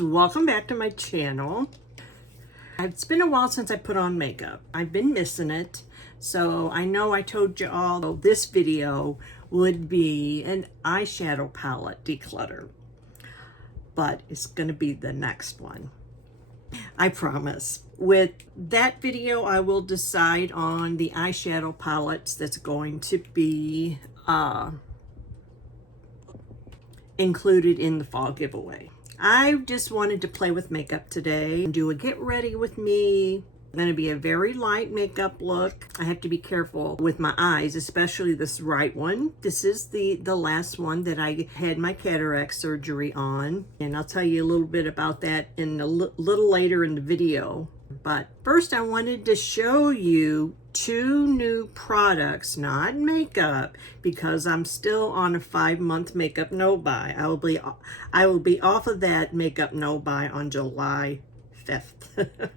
loves, welcome back to my channel. It's been a while since I put on makeup. I've been missing it, so I know I told you all this video would be an eyeshadow palette declutter, but it's gonna be the next one, I promise. With that video, I will decide on the eyeshadow palettes that's going to be included in the fall giveaway. I just wanted to play with makeup today and do a get ready with me. It's going to be a very light makeup look. I have to be careful with my eyes, especially this right one. This is the last one that I had my cataract surgery on, and I'll tell you a little bit about that in a little later in the video. But first I wanted to show you two new products, not makeup, because I'm still on a 5-month makeup no-buy. I will be off of that makeup no-buy on July 5th.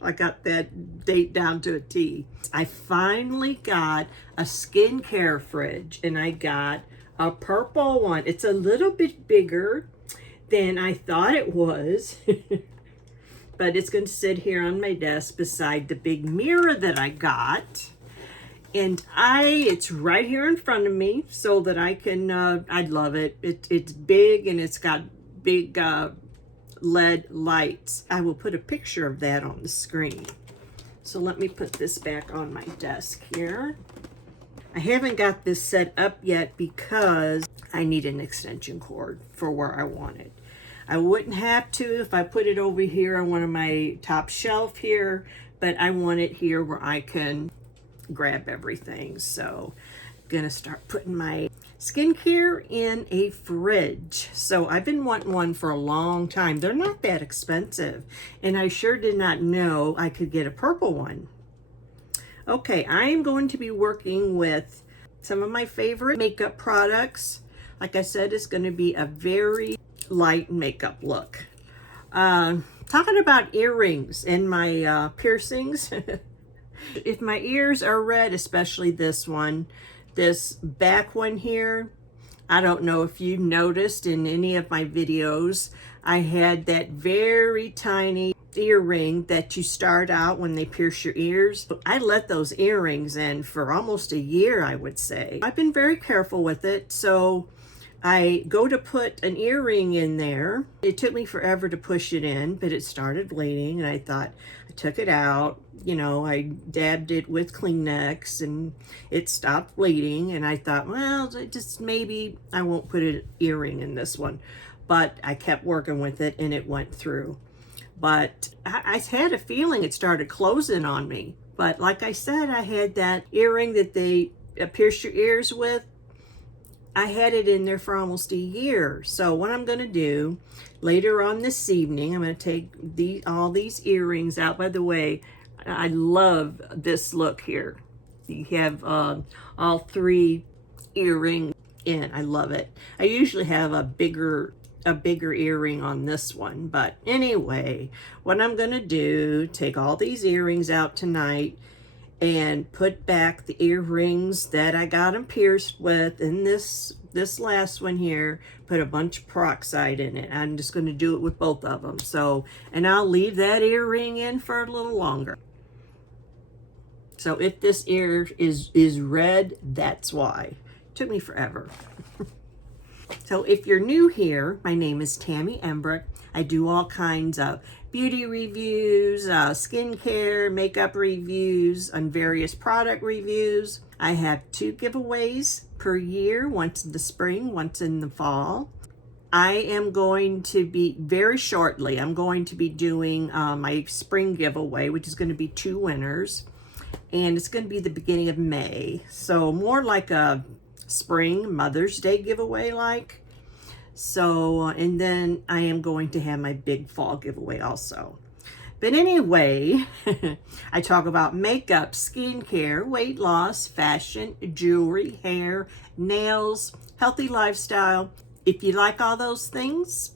I got that date down to a T. I finally got a skincare fridge, and I got a purple one. It's a little bit bigger than I thought it was. But it's going to sit here on my desk beside the big mirror that I got. And it's right here in front of me so that I can, I love it. It's big and it's got big LED lights. I will put a picture of that on the screen. So let me put this back on my desk here. I haven't got this set up yet because I need an extension cord for where I want it. I wouldn't have to if I put it over here on one of my top shelf here, but I want it here where I can grab everything. So I'm gonna start putting my skincare in a fridge. So I've been wanting one for a long time. They're not that expensive, and I sure did not know I could get a purple one. Okay, I am going to be working with some of my favorite makeup products. Like I said, it's going to be a very light makeup look. Talking about earrings and my piercings. If my ears are red, especially this one, this back one here, I don't know if you noticed in any of my videos, I had that very tiny earring that you start out when they pierce your ears. I let those earrings in for almost a year, I would say. I've been very careful with it, so I go to put an earring in there. It took me forever to push it in, but it started bleeding, and I thought, I took it out, you know, I dabbed it with Kleenex and it stopped bleeding, and I thought, well, just maybe I won't put an earring in this one. But I kept working with it and it went through. But I had a feeling it started closing on me. But like I said, I had that earring that they pierce your ears with. I had it in there for almost a year. So what I'm going to do later on this evening, I'm going to take all these earrings out. By the way, I love this look here. You have all 3 earrings in. I love it. I usually have a bigger earring on this one, but anyway, what I'm going to do, take all these earrings out tonight and put back the earrings that I got them pierced with. In this last one here, put a bunch of peroxide in it. I'm just going to do it with both of them. So, and I'll leave that earring in for a little longer. So if this ear is red, that's why. It took me forever. So if you're new here, my name is Tammy Embrich. I do all kinds of beauty reviews, skincare, makeup reviews, and various product reviews. I have 2 giveaways per year, once in the spring, once in the fall. I am going to be, very shortly, I'm going to be doing my spring giveaway, which is going to be 2 winners. And it's going to be the beginning of May. So more like a spring Mother's Day giveaway like. So, and then I am going to have my big fall giveaway also. But anyway, I talk about makeup, skincare, weight loss, fashion, jewelry, hair, nails, healthy lifestyle. If you like all those things,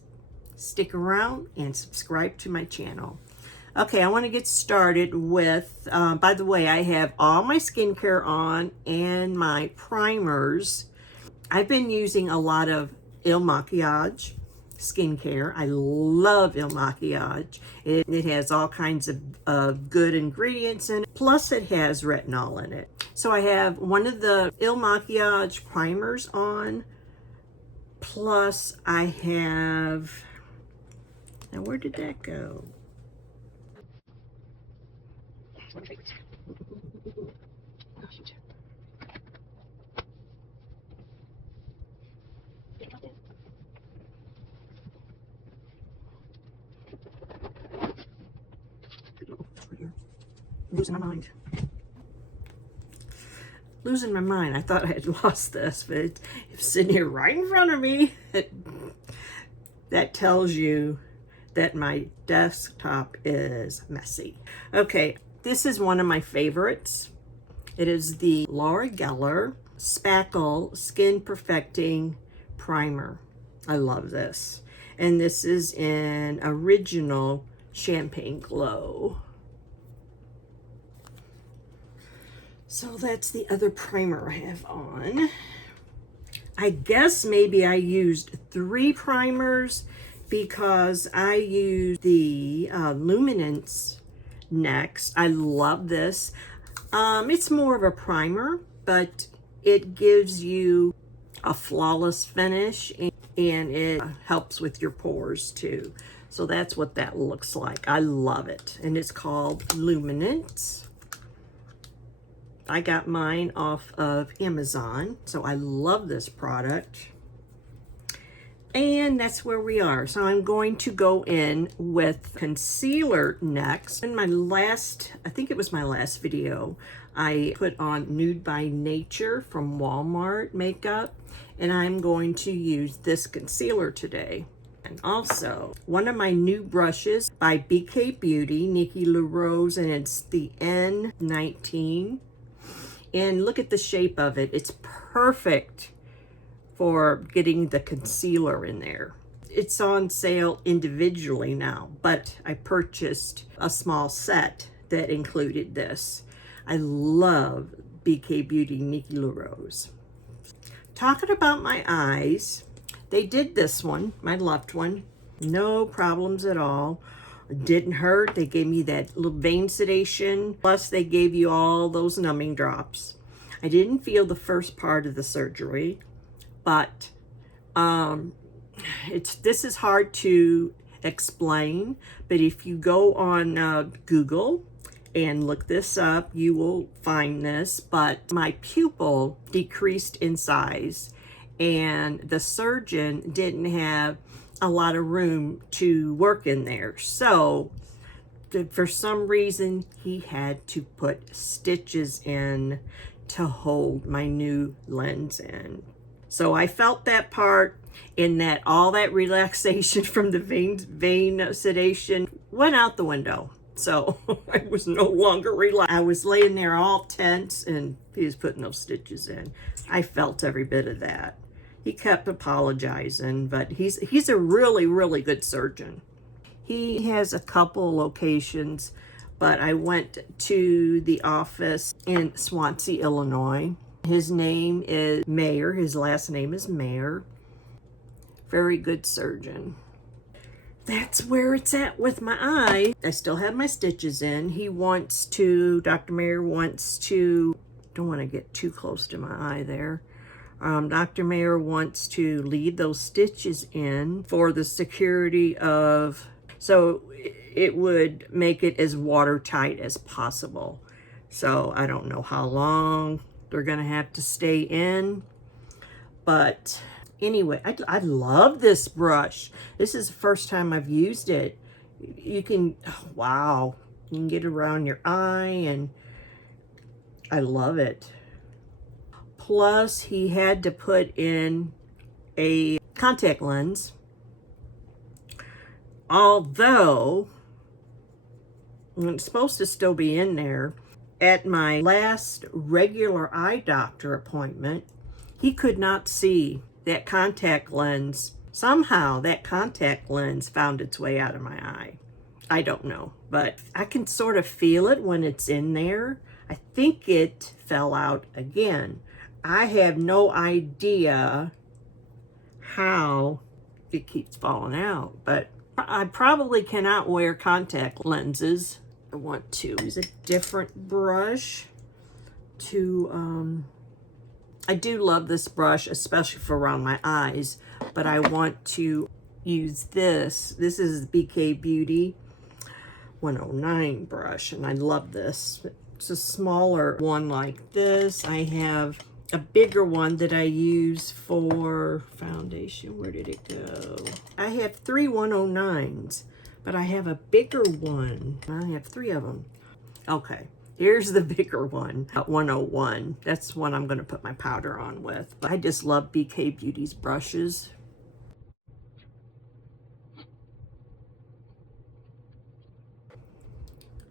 stick around and subscribe to my channel. Okay, I want to get started with, by the way, I have all my skincare on and my primers. I've been using a lot of Il Makiage skincare. I love Il Makiage. It has all kinds of good ingredients in it. Plus it has retinol in it. So I have one of the Il Makiage primers on. Plus I have, now where did that go? That's one of my favorites. Oh, shoot. Losing my mind. Losing my mind. I thought I had lost this, but it's sitting here right in front of me. That tells you that my desktop is messy. Okay, this is one of my favorites. It is the Laura Geller Spackle Skin Perfecting Primer. I love this. And this is in Original Champagne Glow. So that's the other primer I have on. I guess maybe I used 3 primers because I used the Luminance next. I love this. It's more of a primer, but it gives you a flawless finish and it helps with your pores too. So that's what that looks like. I love it. And it's called Luminance. I got mine off of Amazon, so I love this product. And that's where we are. So I'm going to go in with concealer next. In my last, I think it was my last video, I put on Nude by Nature from Walmart makeup, and I'm going to use this concealer today. And also, one of my new brushes by BK Beauty, Nikki LaRose, and it's the N19. And look at the shape of it. It's perfect for getting the concealer in there. It's on sale individually now, but I purchased a small set that included this. I love BK Beauty Nikki LaRose. Talking about my eyes, they did this one, my left one. No problems at all. Didn't hurt. They gave me that little vein sedation. Plus they gave you all those numbing drops. I didn't feel the first part of the surgery, but this is hard to explain. But if you go on Google and look this up, you will find this. But my pupil decreased in size, and the surgeon didn't have a lot of room to work in there. So for some reason, he had to put stitches in to hold my new lens in. So I felt that part, in that all that relaxation from the vein sedation went out the window. So I was no longer relaxed. I was laying there all tense, and he was putting those stitches in. I felt every bit of that. He kept apologizing, but he's a really, really good surgeon. He has a couple locations, but I went to the office in Swansea, Illinois. His name is Mayer. His last name is Mayer. Very good surgeon. That's where it's at with my eye. I still have my stitches in. Dr. Mayer wants to, don't want to get too close to my eye there. Dr. Mayer wants to leave those stitches in for the security of, so it would make it as watertight as possible. So I don't know how long they're going to have to stay in. But anyway, I love this brush. This is the first time I've used it. You can, wow, you can get around your eye, and I love it. Plus, he had to put in a contact lens. Although, it's supposed to still be in there. At my last regular eye doctor appointment, he could not see that contact lens. Somehow, that contact lens found its way out of my eye. I don't know, but I can sort of feel it when it's in there. I think it fell out again. I have no idea how it keeps falling out. But I probably cannot wear contact lenses. I want to use a different brush to, I do love this brush, especially for around my eyes, but I want to use this. This is BK Beauty 109 brush, and I love this. It's a smaller one like this. I have a bigger one that I use for foundation. Where did it go? I have 3 109s, but I have a bigger one. I have 3 of them. Okay, here's the bigger one, 101. That's one I'm going to put my powder on with. But I just love BK Beauty's brushes.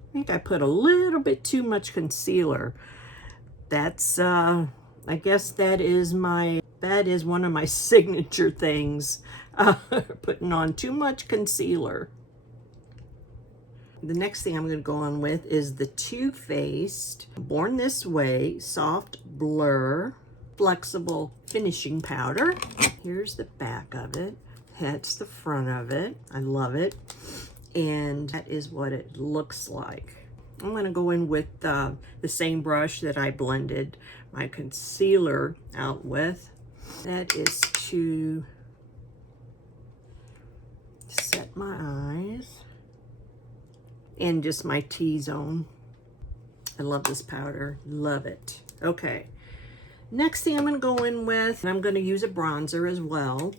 I think I put a little bit too much concealer. That's, I guess that is one of my signature things, putting on too much concealer. The next thing I'm going to go on with is the Too Faced Born This Way Soft Blur Flexible Finishing Powder. Here's the back of it. That's the front of it. I love it. And that is what it looks like. I'm going to go in with the same brush that I blended my concealer out with. That is to set my eyes and just my T-zone. I love this powder. Love it. Okay. Next thing I'm going to go in with, and I'm going to use a bronzer as well.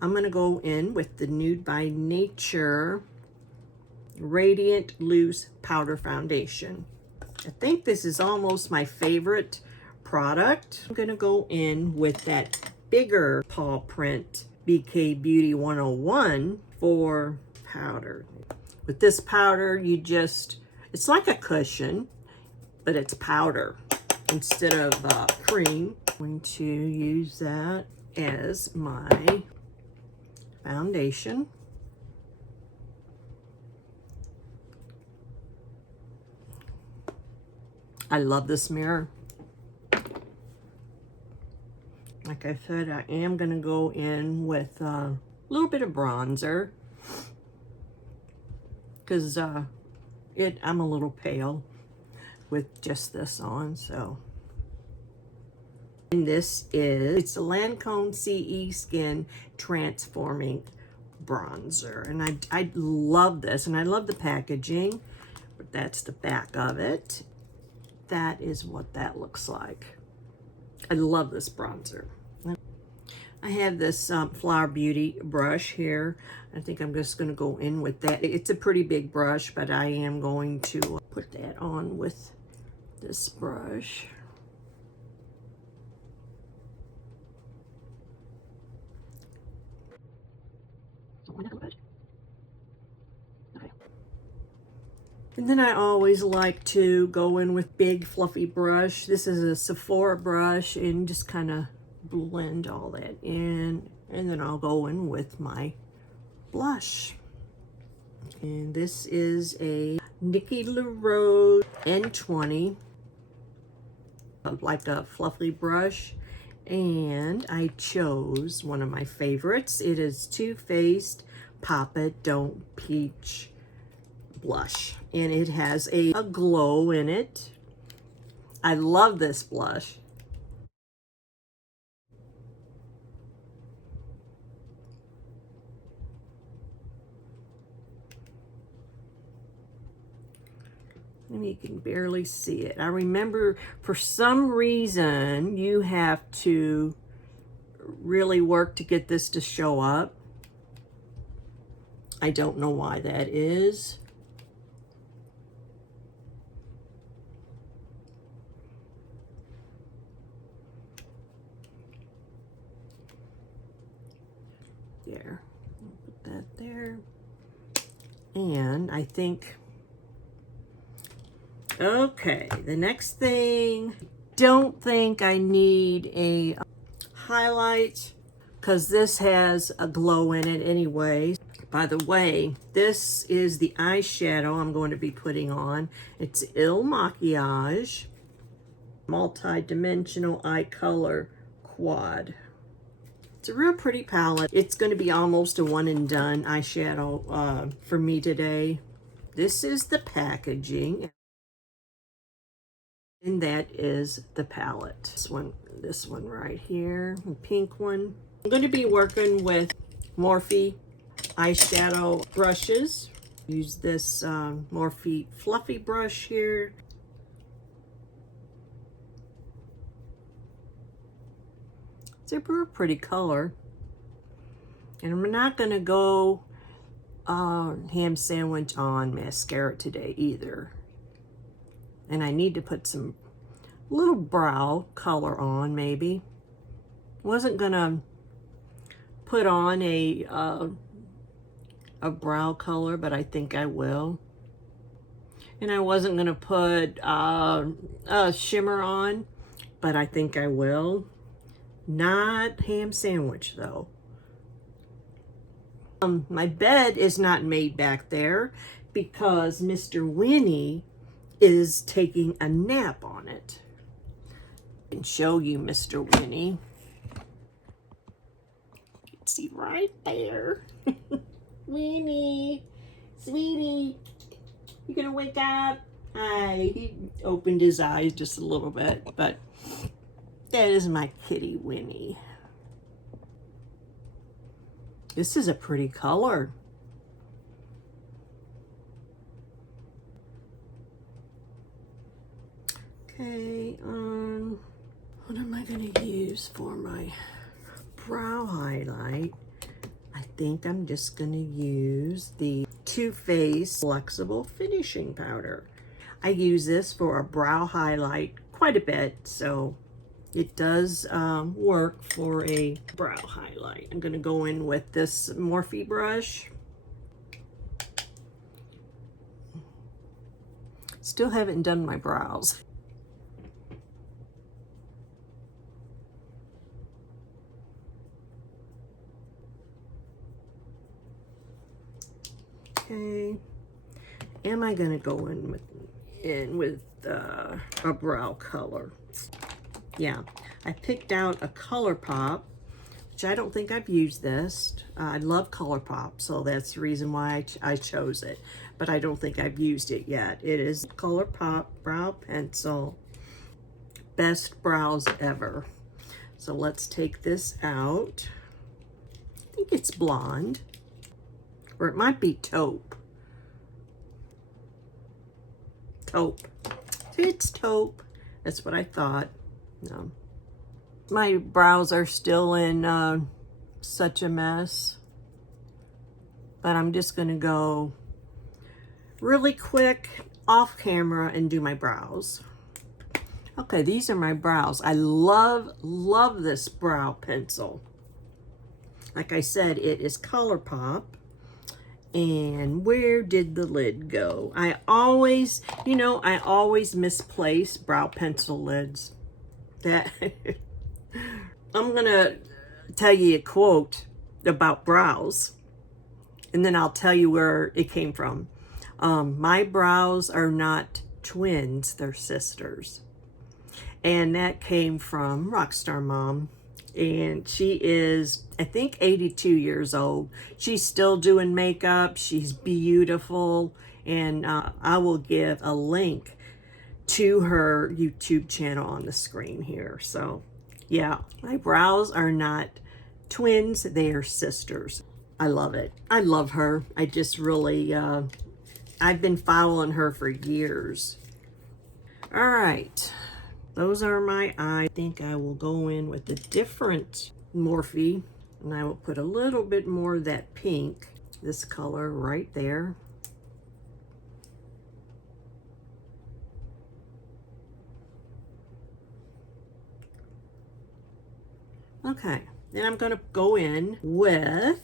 I'm going to go in with the Nude by Nature Radiant Loose Powder Foundation. I think this is almost my favorite product. I'm going to go in with that bigger paw print BK Beauty 101 for powder. With this powder, it's like a cushion, but it's powder instead of cream. I'm going to use that as my foundation. I love this mirror. Like I said, I am going to go in with a little bit of bronzer because I'm a little pale with just this on. So, and it's the Lancome CE Skin Transforming Bronzer, and I love this, and I love the packaging. But that's the back of it. That is what that looks like. I love this bronzer. I have this Flower Beauty brush here. I think I'm just going to go in with that. It's a pretty big brush, but I am going to put that on with this brush. And then I always like to go in with big fluffy brush. This is a Sephora brush, and just kind of blend all that in. And then I'll go in with my blush. And this is a Nikki LaRose N20, like a fluffy brush. And I chose one of my favorites. It is Too Faced Pop It Don't Peach blush, and it has a glow in it. I love this blush. And you can barely see it. I remember for some reason you have to really work to get this to show up. I don't know why that is. There, put that there. And I think, okay, the next thing, don't think I need a highlight because this has a glow in it anyway. By the way, this is the eyeshadow I'm going to be putting on. It's Il Makiage Multi-Dimensional Eye Color Quad. It's a real pretty palette. It's going to be almost a one and done eyeshadow for me today. This is the packaging. And that is the palette. This one right here, the pink one. I'm going to be working with Morphe eyeshadow brushes. Use this Morphe fluffy brush here. It's a real pretty color. And I'm not going to go ham sandwich on mascara today either. And I need to put some little brow color on, maybe. Wasn't gonna put on a brow color, but I think I will. And I wasn't gonna put a shimmer on, but I think I will. Not ham sandwich though. My bed is not made back there because Mr. Winnie is taking a nap on it. I can show you Mr. Winnie. You can see right there. Winnie, sweetie, you gonna wake up? Hi. He opened his eyes just a little bit, but that is my kitty Winnie. This is a pretty color. Okay, what am I gonna use for my brow highlight? I think I'm just gonna use the Too Faced Flexible Finishing Powder. I use this for a brow highlight quite a bit, so it does work for a brow highlight. I'm gonna go in with this Morphe brush. Still haven't done my brows. Okay, am I gonna go in with a brow color? Yeah, I picked out a ColourPop, which I don't think I've used this. I love ColourPop, so that's the reason why I chose it. But I don't think I've used it yet. It is ColourPop Brow Pencil. Best brows ever. So let's take this out. I think it's blonde. Or it might be taupe. Taupe. It's taupe. That's what I thought. No. My brows are still in such a mess. But I'm just going to go really quick off camera and do my brows. Okay, these are my brows. I love this brow pencil. Like I said, it is ColourPop. And where did the lid go? I always misplace brow pencil lids. That I'm gonna tell you a quote about brows, and then I'll tell you where it came from. My brows are not twins, they're sisters. And that came from Rockstar Mom. And she is, I think, 82 years old. She's still doing makeup. She's beautiful. And I will give a link to her YouTube channel on the screen here. So, yeah, my brows are not twins. They are sisters. I love it. I love her. I just really, I've been following her for years. All right. Those are my eyes. I think I will go in with a different Morphe, and I will put a little bit more of that pink, this color right there. Okay, then I'm going to go in with,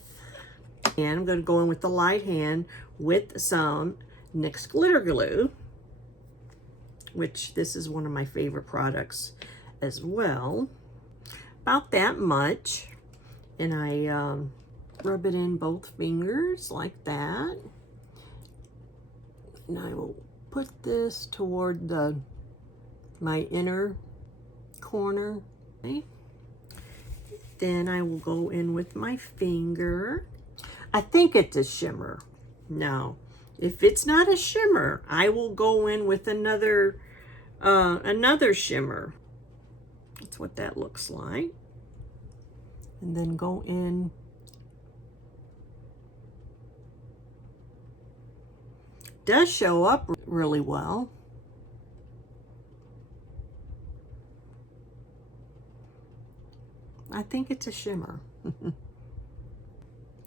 and I'm going to go in with the light hand with some NYX glitter glue, which this is one of my favorite products as well. About that much. And I rub it in both fingers like that. And I will put this toward my inner corner. Okay. Then I will go in with my finger. I think it's a shimmer. No, if it's not a shimmer, I will go in with another shimmer. That's what that looks like. And then go in. Does show up really well. I think it's a shimmer. Isn't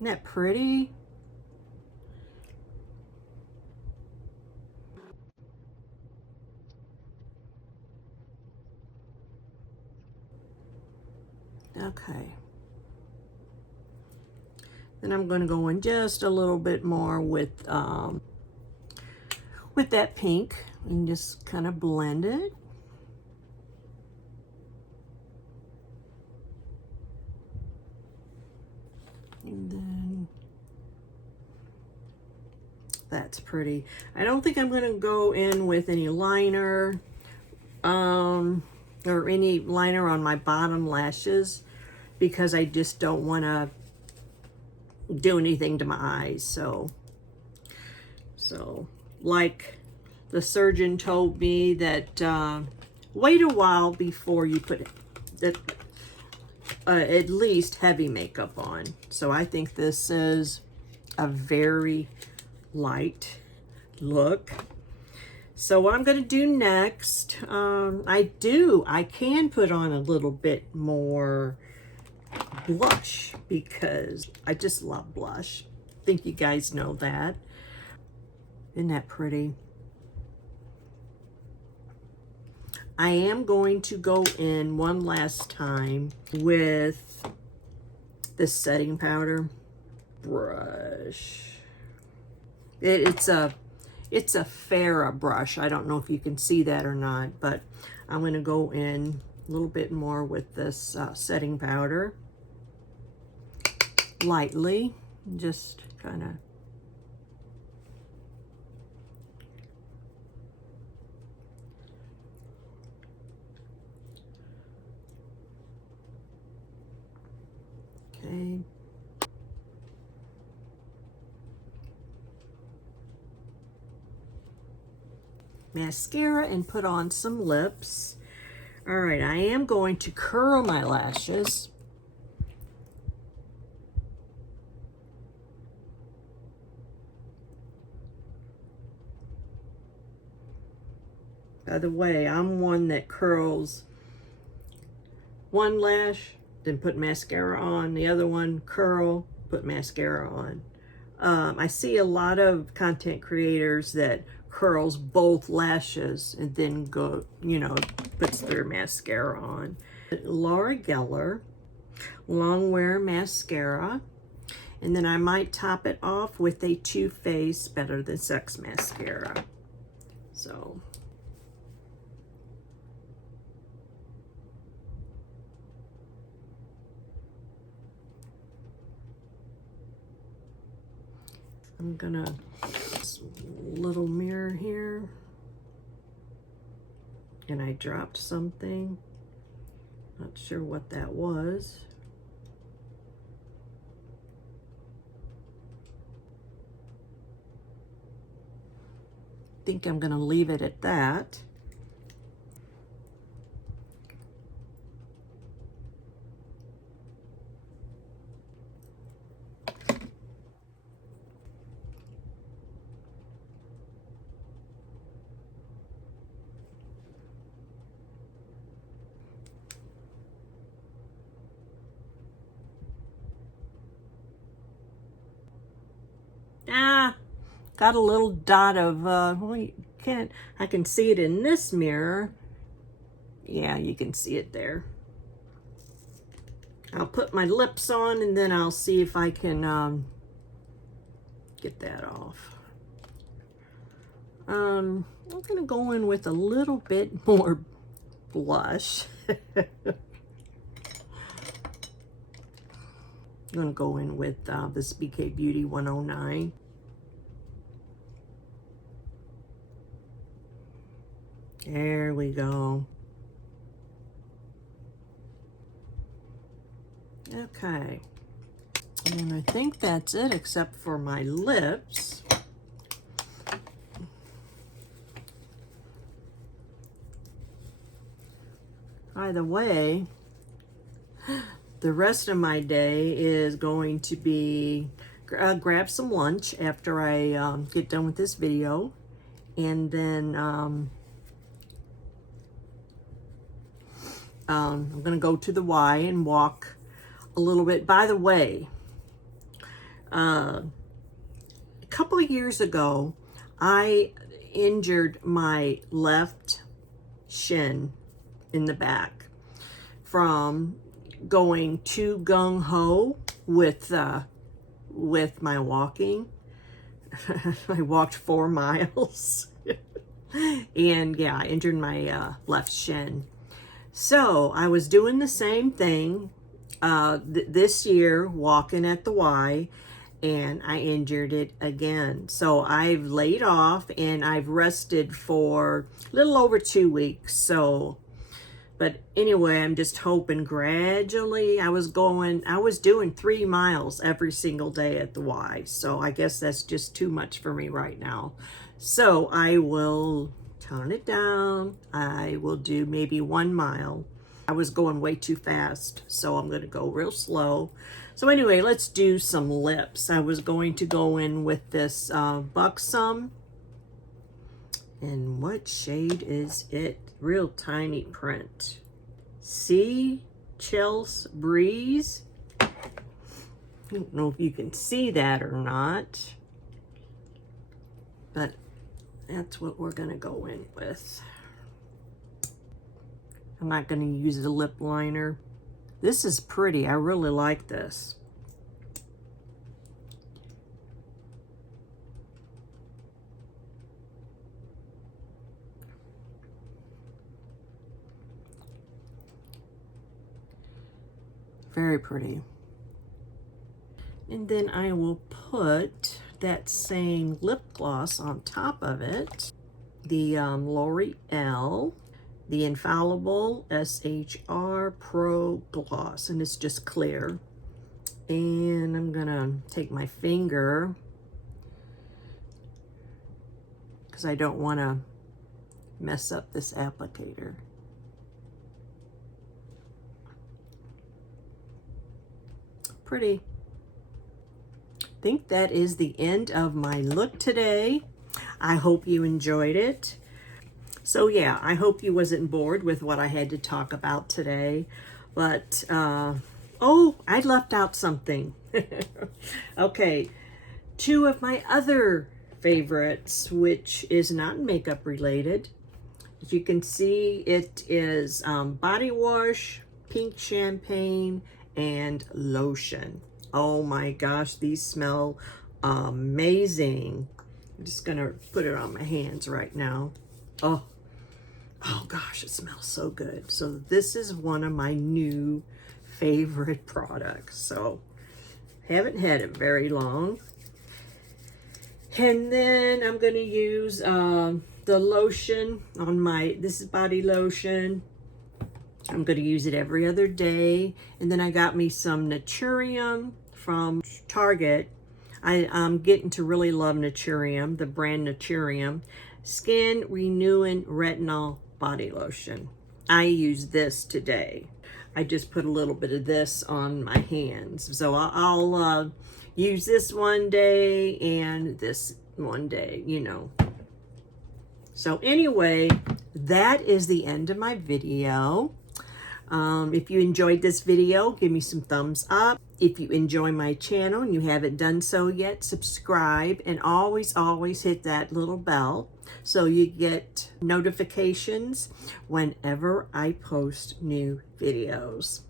that pretty? Okay. Then I'm going to go in just a little bit more with that pink and just kind of blend it. And then that's pretty. I don't think I'm going to go in with any liner or any liner on my bottom lashes because I just don't want to do anything to my eyes. So like the surgeon told me that wait a while before you put at least heavy makeup on. So I think this is a very light look. So what I'm going to do next, I can put on a little bit more blush because I just love blush. I think you guys know that. Isn't that pretty? I am going to go in one last time with this setting powder brush. It's a Farrah brush. I don't know if you can see that or not, but I'm going to go in a little bit more with this setting powder. Lightly, just kind of. Okay. Mascara and put on some lips. All right, I am going to curl my lashes. By the way, I'm one that curls one lash, then put mascara on, the other one curl, put mascara on. I see a lot of content creators that curls both lashes and then go, puts their mascara on. Laura Geller long wear mascara, and then I might top it off with a Too Faced Better Than Sex mascara. So I'm gonna little mirror here, and I dropped something. Not sure what that was. Think I'm gonna leave it at that. Got a little dot of, well, I can see it in this mirror. Yeah, you can see it there. I'll put my lips on and then I'll see if I can get that off. I'm gonna go in with a little bit more blush. I'm gonna go in with this BK Beauty 109. There we go. Okay. And I think that's it except for my lips. By the way, the rest of my day is going to be grab some lunch after I get done with this video. And then I'm going to go to the Y and walk a little bit. By the way, a couple of years ago, I injured my left shin in the back from going too gung-ho with my walking. I walked 4 miles and yeah, I injured my left shin. So I was doing the same thing this year, walking at the Y, and I injured it again. So I've laid off and I've rested for a little over 2 weeks. So, but anyway, I'm just hoping gradually. I was doing 3 miles every single day at the Y. So I guess that's just too much for me right now. So I will tone it down. I will do maybe 1 mile. I was going way too fast, so I'm going to go real slow. So anyway, let's do some lips. I was going to go in with this Buxom. And what shade is it? Real tiny print. Sea Chills Breeze. I don't know if you can see that or not, but that's what we're going to go in with. I'm not going to use a lip liner. This is pretty. I really like this. Very pretty. And then I will put that same lip gloss on top of it. The L'Oreal, the Infallible SHR Pro Gloss, and it's just clear. And I'm gonna take my finger because I don't want to mess up this applicator. Pretty. I think that is the end of my look today. I hope you enjoyed it. So yeah, I hope you wasn't bored with what I had to talk about today. But, oh, I left out something. Okay, 2 of my other favorites, which is not makeup related. As you can see, it is body wash, pink champagne, and lotion. Oh my gosh, these smell amazing. I'm just gonna put it on my hands right now. Oh gosh, it smells so good. So this is one of my new favorite products. So haven't had it very long. And then I'm gonna use the lotion on this is body lotion. I'm going to use it every other day. And then I got me some Naturium from Target. I'm getting to really love Naturium, the brand Naturium. Skin Renewing Retinol Body Lotion. I use this today. I just put a little bit of this on my hands. So I'll use this one day and this one day, you know. So anyway, that is the end of my video. If you enjoyed this video, give me some thumbs up. If you enjoy my channel and you haven't done so yet, subscribe, and always hit that little bell so you get notifications whenever I post new videos.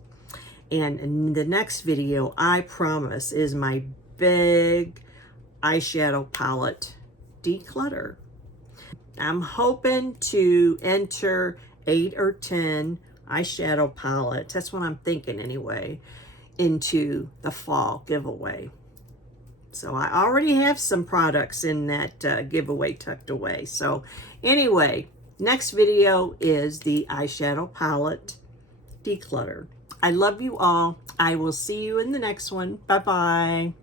And in the next video, I promise, is my big eyeshadow palette declutter. I'm hoping to enter 8 or 10 eyeshadow palettes, that's what I'm thinking anyway, into the fall giveaway. So I already have some products in that giveaway tucked away. So anyway, next video is the eyeshadow palette declutter. I love you all. I will see you in the next one. Bye-bye.